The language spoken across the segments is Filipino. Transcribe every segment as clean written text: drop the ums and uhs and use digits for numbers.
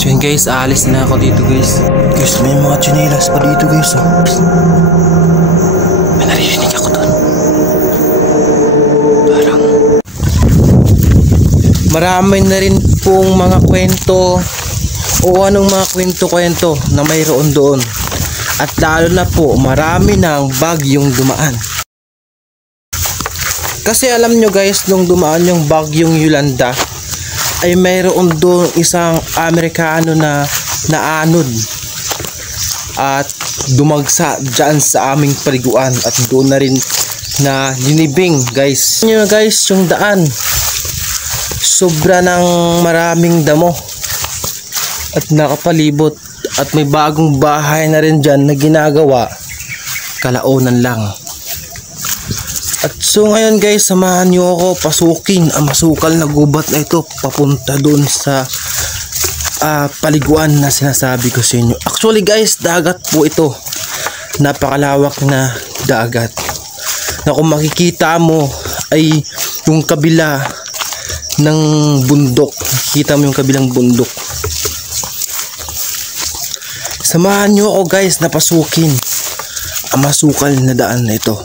So yun guys, aalis na ako dito guys. Guys, may mga tsinelas pa dito guys. May naririnig ako doon. Parang marami na rin pong mga kwento o anong mga kwento na mayroon doon. At lalo na po, marami ng bagyong dumaan. Kasi alam nyo guys, nung dumaan yung bagyong Yolanda, ay mayroon doon isang Amerikano na naanod at dumagsa dyan sa aming paliguan at doon na rin na linibing guys. Yun guys, yung daan sobra ng maraming damo at nakapalibot at may bagong bahay na rin dyan na ginagawa, kalaunan lang. At so ngayon guys, samahan nyo ako pasukin ang masukal na gubat na ito papunta doon sa paliguan na sinasabi ko sa inyo. Actually guys, dagat po ito, napakalawak na dagat na kung makikita mo ay yung kabila ng bundok. Makikita mo yung kabilang bundok. Samahan nyo ako guys na pasukin ang masukal na daan na ito.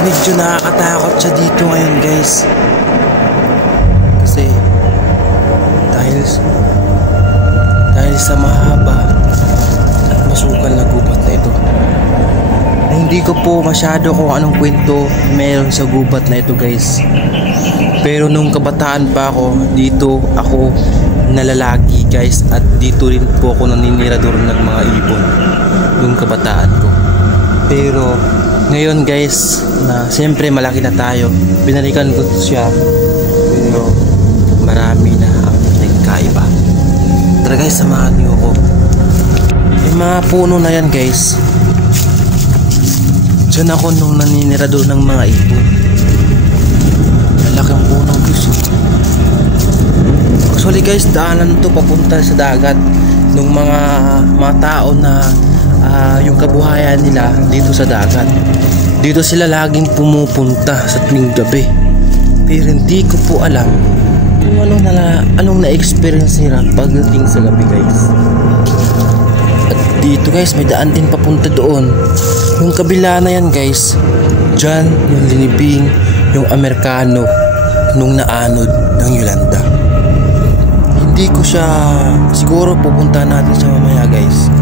Medyo nakakatakot siya dito ngayon guys, kasi dahil sa mahaba at masukal na gubat na ito. Hindi ko po masyado kung anong kwento meron sa gubat na ito guys, pero nung kabataan pa ako, dito ako nalalagi guys, at dito rin po ako naninirador ng mga ibon nung kabataan ko. Pero ngayon guys, na siyempre malaki na tayo, binalikan ko siya, pero marami na ang nagkaiba. Tara guys, samahan niyo ako. Yung mga puno na yan guys, dyan ako nung naninira doon ng mga ibon. Malaki ang puno guys. Actually guys, daanan to papunta sa dagat nung mga tao na yung kabuhayan nila dito sa dagat. Dito sila laging pumupunta sa tuwing gabi. Pero hindi ko po alam kung anong na-experience nila pagdating sa gabi guys. At dito guys, may daan din papunta doon. Yung kabila na yan guys, dyan yung linibing yung Amerikano nung naanod ng Yolanda. Hindi ko siya, siguro pupunta natin siya mamaya guys,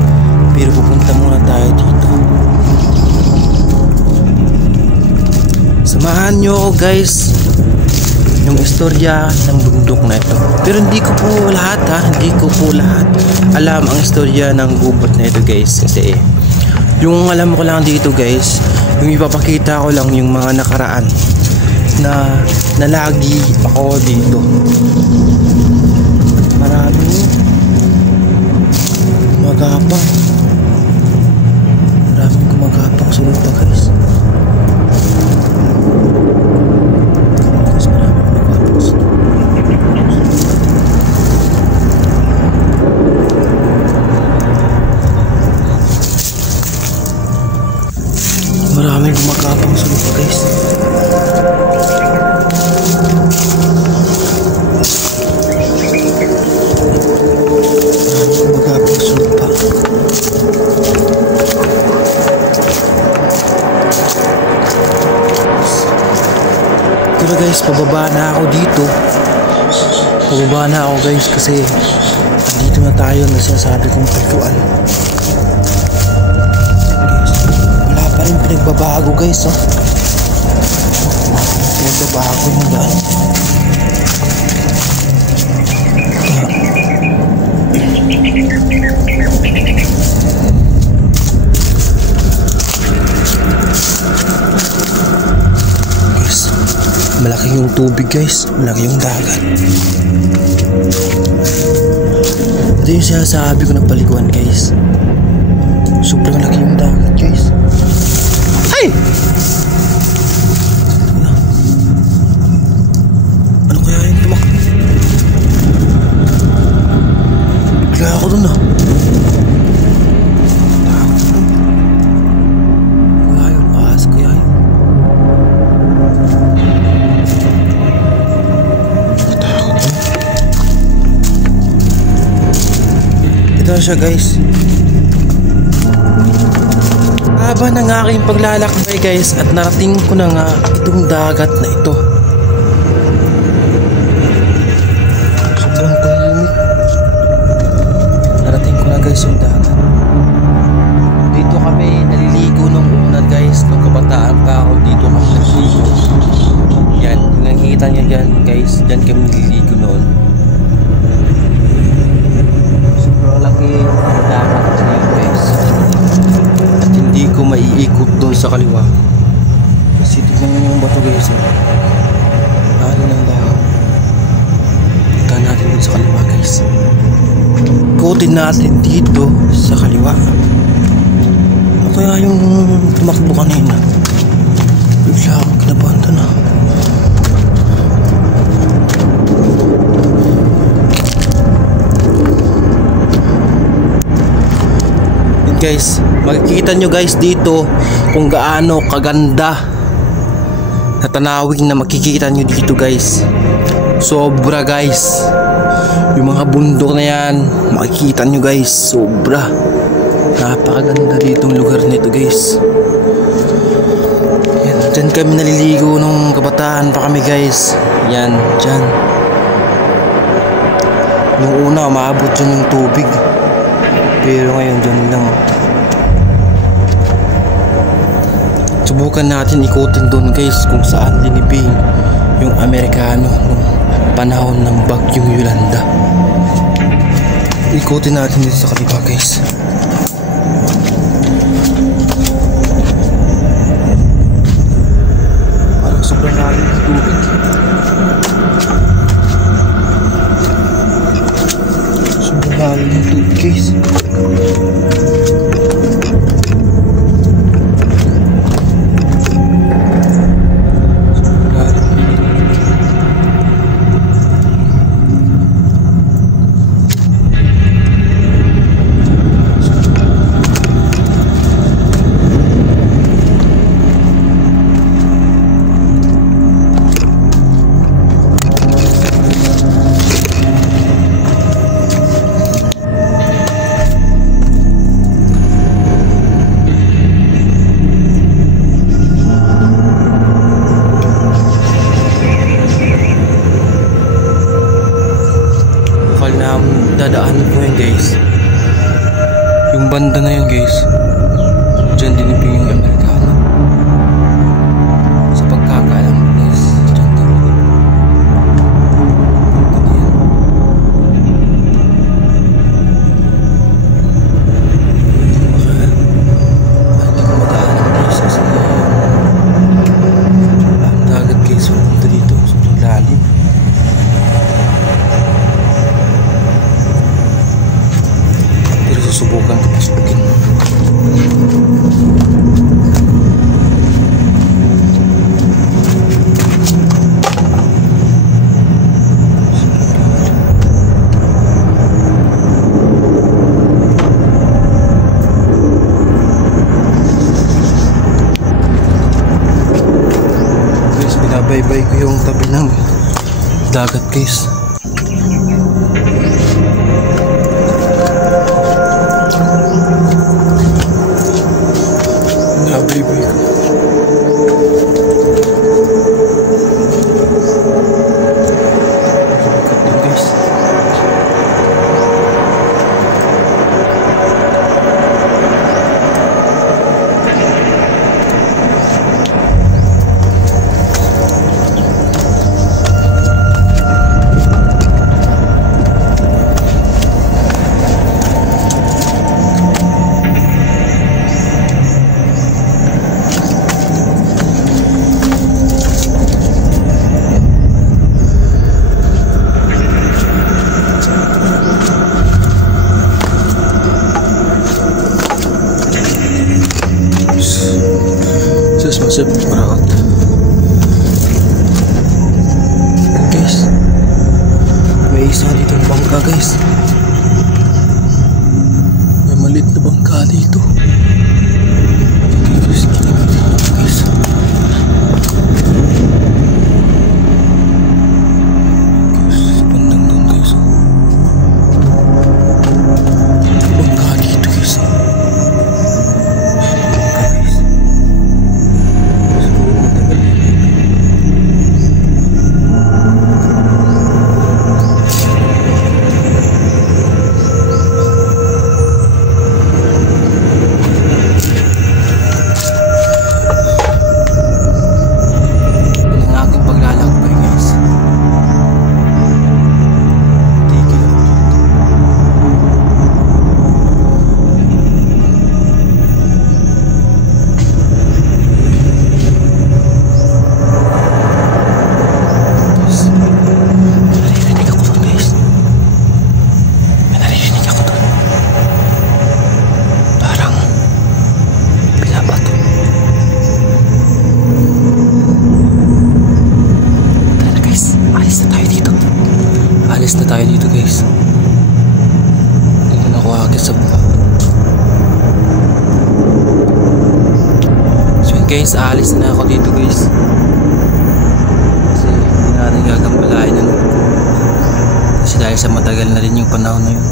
pero pupunta muna tayo dito. Samahan nyo ako guys, yung istorya ng bundok na ito. Pero hindi ko po lahat alam ang istorya ng gubat na ito guys. Kasi yung alam ko lang dito guys, yung ipapakita ko lang yung mga nakaraan na lagi ako dito. Maraming gumagapang sulod pa guys. Maraming gumagapang sulod pa guys. Gumagapang sulod pa. Pero guys, pababa na ako dito. Pababa na ako guys, kasi dito na tayo na sinasabi kong paliguan. Pinagbabago guys, oh. Pinagbabago yung daan. Guys, malaki yung tubig guys, malaki yung dagat. Ito yung sinasabi ko ng paliguan guys. Sobrang laki yung dagat guys. Ay! Ano kaya yung tumakbo? Bigla ako dun ah. Kaya yun, ahas kaya yun. Natakot yun. Ito na siya guys. Haba ng aking paglalakbay guys at narating ko na nga itong dagat na ito. Sobrang tahimik. Narating ko na guys yung dagat. Dito kami naliligo nung una guys. Nung kabataan pa ako dito kami naliligo. Yan, yung nakikita nyo dyan guys. Dyan kami naliligo noon. Sobrang laki yung dagat ngayon guys. At hindi ko maiikot doon sa kaliwa kasi tignan nyo yung bato guys. Ano nang dagat. Punta natin doon sa kaliwa guys. Ikutin natin dito sa kaliwa. Ano kaya yung tumakbo kanina? Bigla akong kinabanda na. Guys, makikita nyo guys dito kung gaano kaganda na tanawin na makikita nyo dito guys. Sobra guys. Yung mga bundok na yan makikita nyo guys. Sobra. Napakaganda ditong lugar nito guys. Yan, dyan kami naliligo nung kabataan pa kami guys. Yan, dyan. Yung una umabot dyan yung tubig. Pero ngayon dyan lang. Subukan natin ikutin doon guys kung saan linibing yung Amerikano nung panahon ng bagyong Yolanda. Ikutin natin dito sa kaliwa guys. Parang sobrang lalim ng tubig. Sobrang lalim ng tubig guys. Dadaanan ko yun guys. Yung banda na yun guys. Diyan diniping yung Amerikano. Sa pagkakaalam ko guys, diyan diniping. Banda na yan. Hindi ko madaanan guys kasi ang dagat guys pumunta dito. Sobrang lalim. Susubukan ko pasukin. Guys, binabaybay ko yung tabi ng dagat guys. Baby. Separat. Guys, may isa dito ng bangka guys. May maliit na bangka dito. Guys, bandang doon guys. Bangka dito guys. Alis na tayo dito guys. Dito na ako agad sa baba. So yun guys, alis na ako dito guys. Kasi hindi natin gagambalain ano. Kasi dahil sa matagal na rin yung panahon na yun.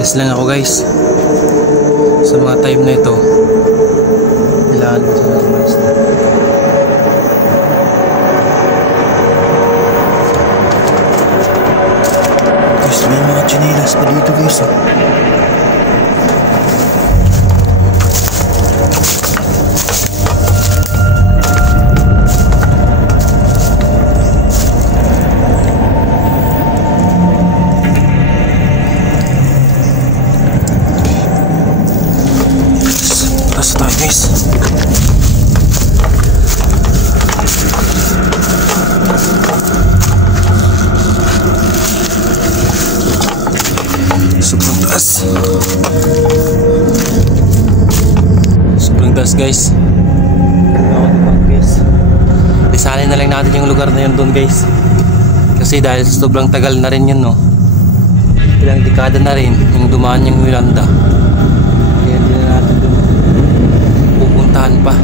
Alis lang ako guys. Sa mga time na ito, kailangan ko sana umalis na. Guys, may mga chinelas pa dito guys. Sobrang taas guys. Lisanin na lang natin yung lugar na yun doon guys. Kasi dahil sobrang tagal na rin yun no. Ilang dekada na rin yung dumaan yung Yolanda. Kaya hindi na natin doon pupuntahan pa.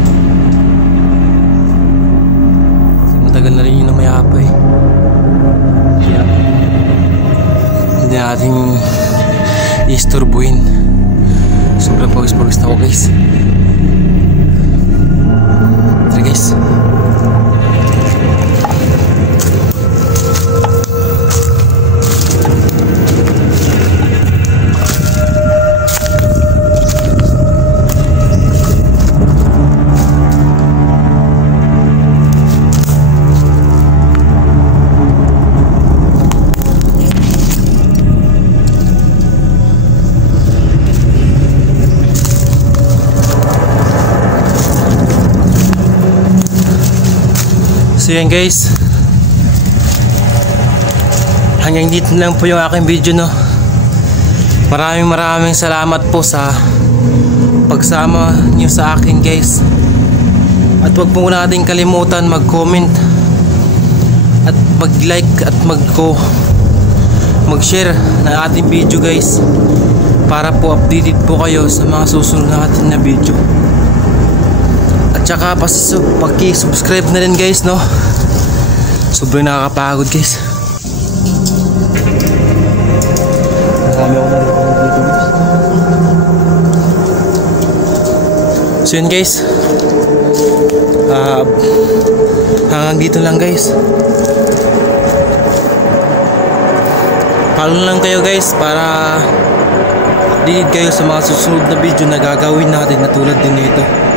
Kasi matagal na rin yun na mayapa eh. Kaya hindi natin isturbuhin. Sobrang pagis-pagis na ako guys. Tara guys. So yan guys, hanggang dito lang po yung aking video no. Maraming salamat po sa pagsama niyo sa akin guys. At wag po natin kalimutan mag-comment at mag-like at mag-share ng ating video guys, para po updated po kayo sa mga susunod natin na video. At saka paki-subscribe na rin guys no. Sobrang nakakapagod guys. Marami ako nalipang dito guys. So yun guys, hanggang dito lang guys. Follow lang kayo guys para updated kayo sa mga susunod na video na gagawin natin na tulad din nito.